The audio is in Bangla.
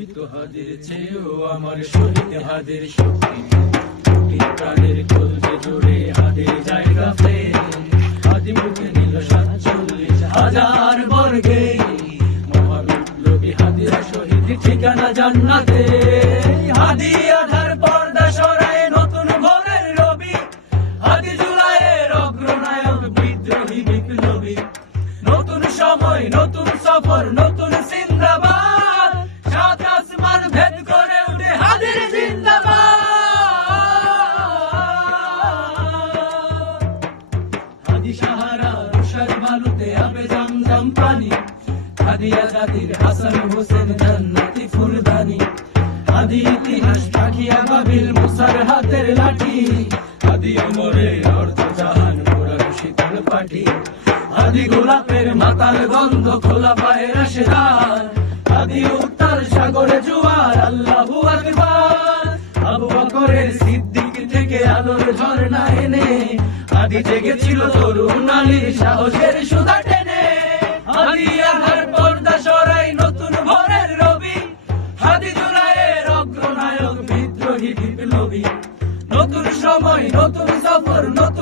জীবিত হাদির চেয়েও আমার শহীদ হাদির শক্তি, কোটি প্রাণের কলবে জুড়ে হাদির জায়গা পেয়ে হাদি বুকে নিল ৪৭,০০০ বর্গে। মহাবিপ্লবী হাদিরা শহীদ ঠিকানা জান্নাতে। হাদি আধার পর্দা সরায় নতুন ভোরের রবি, হাদি জুলাইয়ের অগ্রনায়ক বিদ্রোহী বিপ্লবী। নতুন সময় নতুন সফর নতুন জিন্দাবাদ, সাত আসমান ভেদ করে উঠে হাদির জিন্দাবাদ। হাদি সাহারা তুষার বালুতে আবে জমজম পানি, হাদি আজাদির হাসান হোসেন জান্নাতি ফুলদানি। হাদি ইতিহাস পাখিয়া বাবিল মুসার হাতের লাঠি, হাদি ওমরের অর্ধ জাহান ঘোড়ার শীতল পাঠি। হাদি গোলাপের মাতাল গন্ধ খোলা পায়ের আশরার, হাদি উত্তাল সাগরে জোয়ার আল্লাহু আকবার। আবু বকরের সিদ্দিক থেকে আলোর ঝর্ণা এনে হাদি জেগেছিল তরুণ নারীর সাহসের সুধা টেনে। হাদি আধার পর্দা সরাই নতুন ভোরের রবি, হাদি জুলাইয়ের অগ্রনায়ক বিদ্রোহী বিপ্লবী। নতুন সময় নতুন সফর নতুন